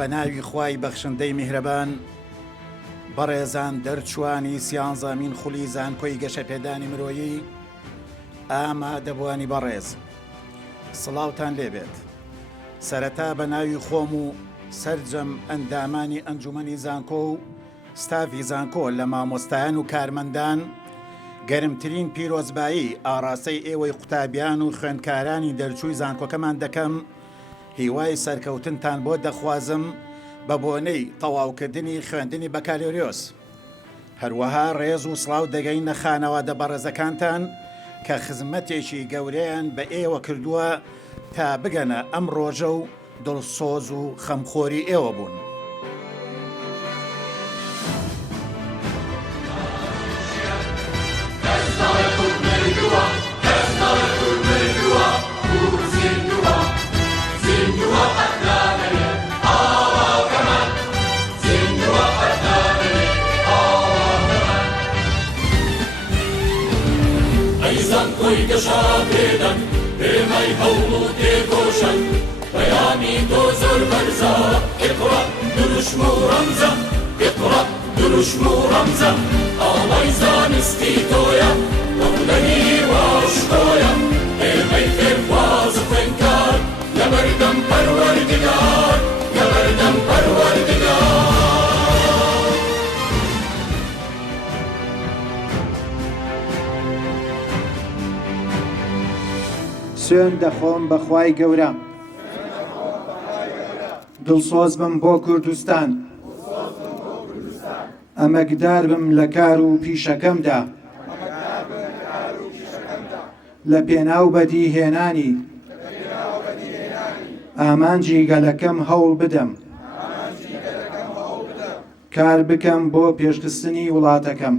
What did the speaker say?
بەناوی خوای بەخشندەی میهرەبان بەڕێزان دەرچوانی سیانزەمین خولی زانکۆی گەشەپێدانی مرۆیی ئامادەبوانی بەڕێز سڵاوتان لێبێت. سەرەتا بەناوی خۆم و سەرجەم ئەندامانی ئەنجومەنی زانکۆ و ستافی زانکۆ لە مامۆستایان و کارمەندان گەرمترین پیرۆزبایی ئاڕاستەی ئێوەی قوتابیان و خوێندکارانی دەرچووی زانکۆکەمان دەکەم. هیوای سەرکەوتنتان بۆ دەخوازم بە بۆنەی تەواوکردنی خوێندنی بەکالۆریۆس. هەروەها ڕێز و سڵاو دەگەینە خانەوادە بەڕێزەکانتان کە خزمەتێکی گەورەیان بە ئێوە کردووە تا بگەنە ئەم ڕۆژە و دڵسۆز و خەمخۆری ئێوە بوون. زانکۆی گەشەپێدان پێمەی هەوڵ و تێکۆشان بەیانی تۆ زۆر بەرزە. ئیقڕا دروشم و ڕەمزە، ئیقڕا دروشم و ڕەمزە، ئاڵای زانستی تۆیە وەقلەنی واشتۆیە. ئێمەی فێرخواز و خوێندکار لە بەردەم پەروەردگار، لە بەردەم پەروەردگار. سوێن دەخۆم بەخوای گەورە، دڵسۆز بم بۆ کوردستان، ئەمەکدار بم لە کار و پیشەکەمدا، لە پێناو بەدیهێنانی ئامانجی گەلەکەم هەوڵ بدەم، کار بکەم بۆ پێشخستنی وڵاتەکەم.